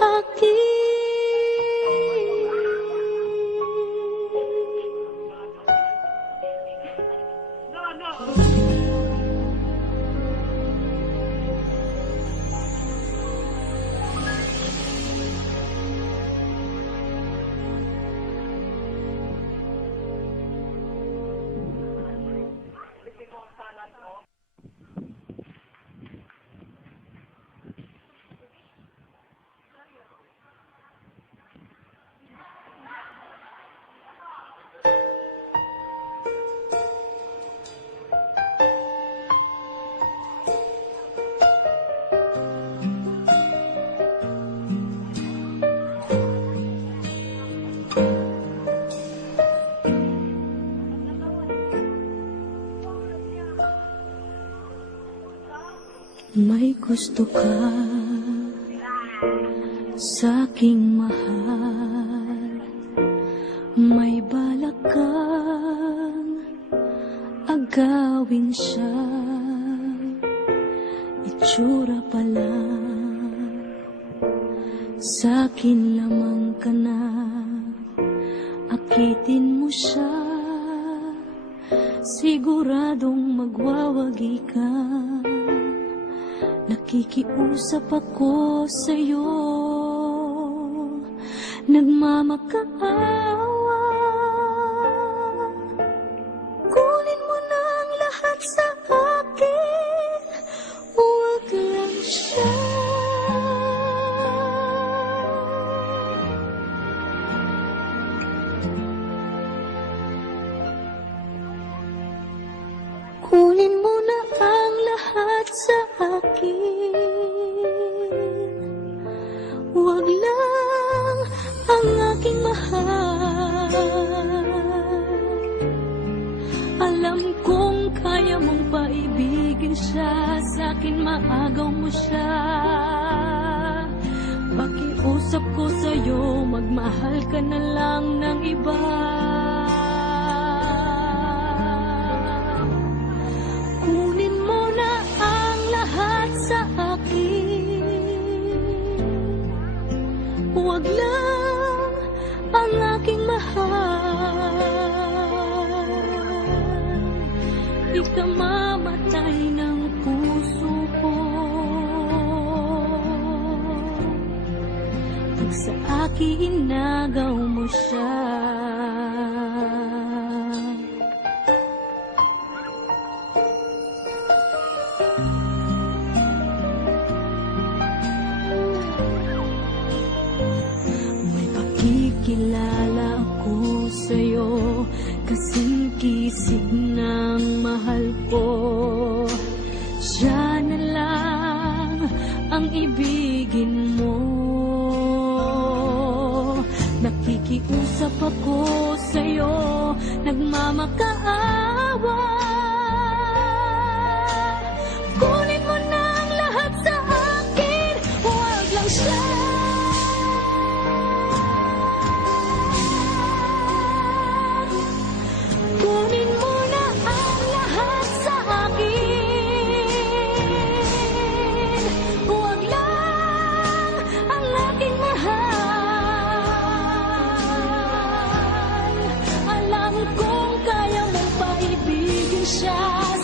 akin. May gusto ka sa'king mahal, may balak kang agawin siya. Itsura pa lang, sa'kin lamang ka na, akitin mo siya. Siguradong magwawagi ka. Nakikiusap ako sa'yo, nagmamakaawa. Kunin mo na ang lahat sa akin, huwag lang siya. Kunin mo na ang lahat sa akin, huwag lang ang aking mahal. Alam kong kaya mong paibigin siya, sa'kin maagaw mo siya. Pakiusap ko sa'yo, magmahal ka na lang ng iba. Kunin mo na ang lahat sa akin, huwag lang ang aking mahal. Ikamamatay ng puso ko pag sa akin inagaw mo siya. Kilala ako sa'yo, kasing kisig ng mahal ko. Siya na lang ang ibigin mo. Nakikiusap ako sa'yo, nagmamakaawa. Kunin mo na ang lahat sa akin, huwag lang siya.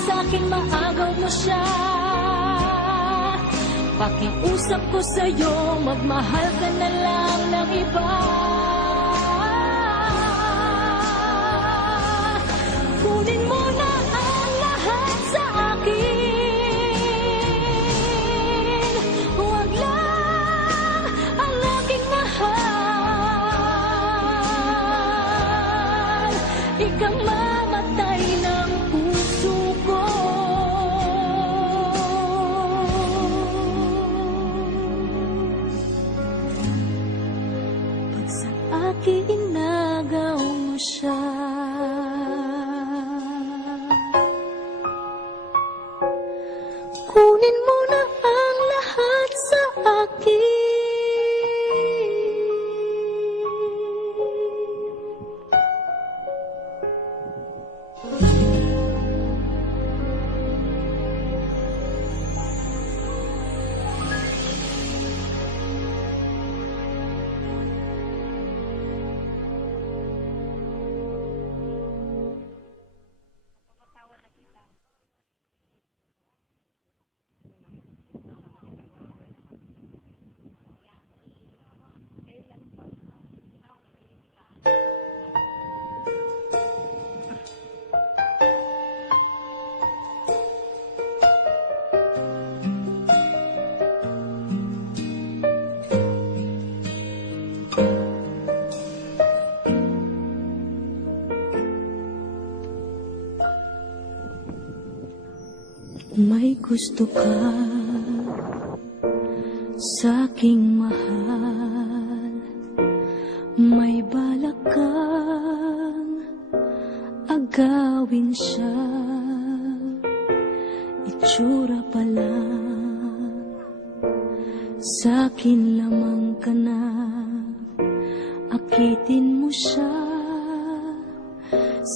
Sa'kin maagaw mo siya. Pakiusap ko sa'yo, magmahal ka na lang ng iba. Kunin mo na ang lahat sa akin, huwag lang ang aking mahal. Ikamamatay ng puso ko. Pag sa akin inagaw mo siya. Kunin mo na ang lahat sa akin. gusto ka sa'king mahal, may balak kang agawin siya. Itsura pa lang, sa'kin lamang ka na, akitin mo siya.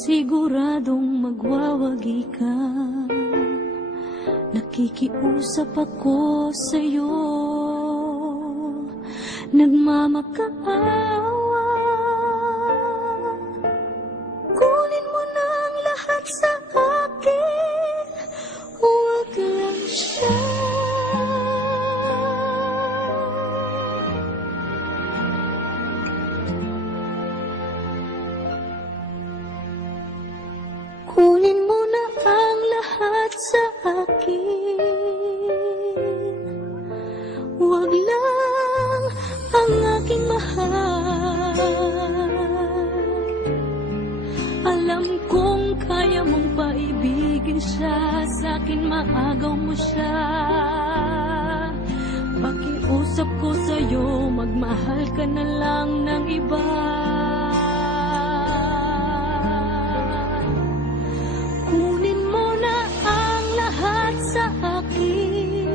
Siguradong magwawagi ka, nakikiusap ako sa'yo, nagmamakaawa. Kunin mo na ang lahat sa akin, huwag lang siya. Kunin mo na ang lahat sa akin, huwag lang ang aking mahal. Alam kong kaya mong paibigin siya, sa'kin maagaw mo siya. Pakiusap ko sa'yo, magmahal ka na lang ng iba. Kunin mo na ang lahat sa akin,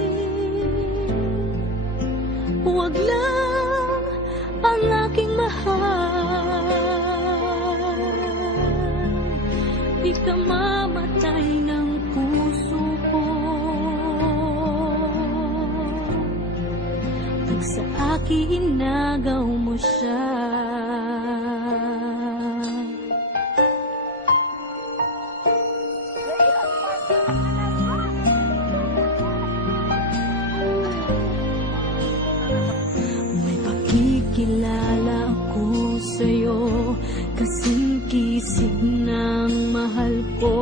huwag lang ang aking mahal. Di ka mamatay ng puso ko pag sa akin inagaw mo siya. Kilala ako sa'yo, kasing kisig ng mahal ko.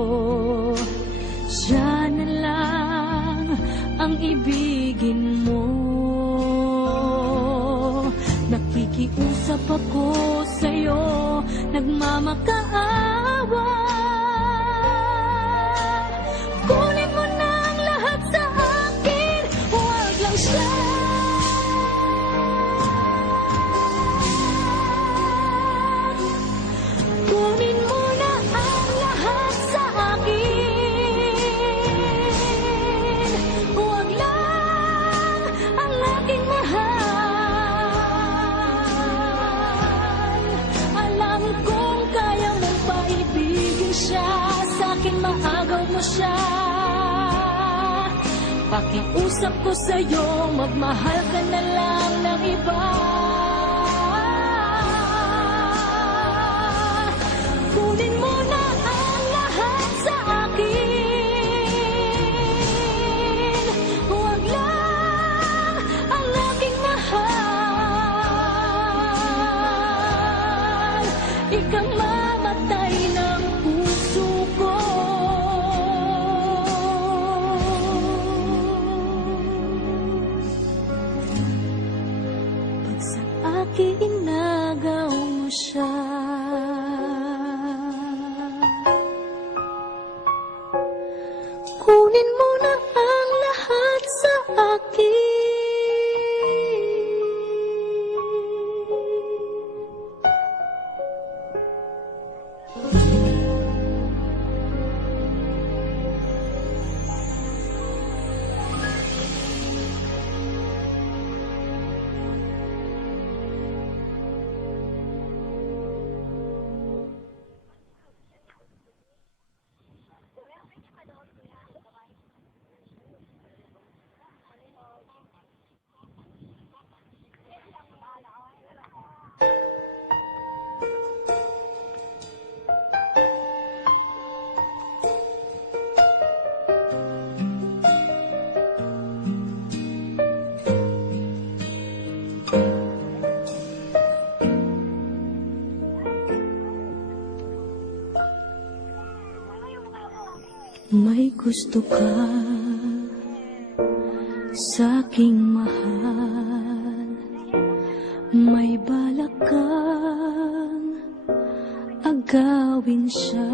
Siya na lang ang ibigin mo. Nakikiusap ako sa'yo, nagmamakaawa. Kunin mo na ang lahat sa akin, huwag lang siya. Kunin mo na ang lahat sa akin, huwag lang ang aking mahal. Alam kong kaya mong paibigin siya, sa'kin maagaw mo siya. Pakiusap ko sa'yo, magmahal ka na lang ng iba. Kunin mo na ang lahat sa akin, huwag lang ang aking mahal. Ikang mamatay ng puso ko pag sa akin inagaw mo siya. Kunin mo na ang lahat sa akin. May gusto ka sa'king mahal, may balak kang agawin siya.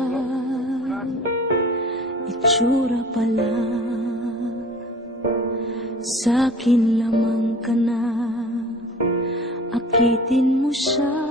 Itsura pa lang, Sa'kin lamang ka na, akitin mo siya.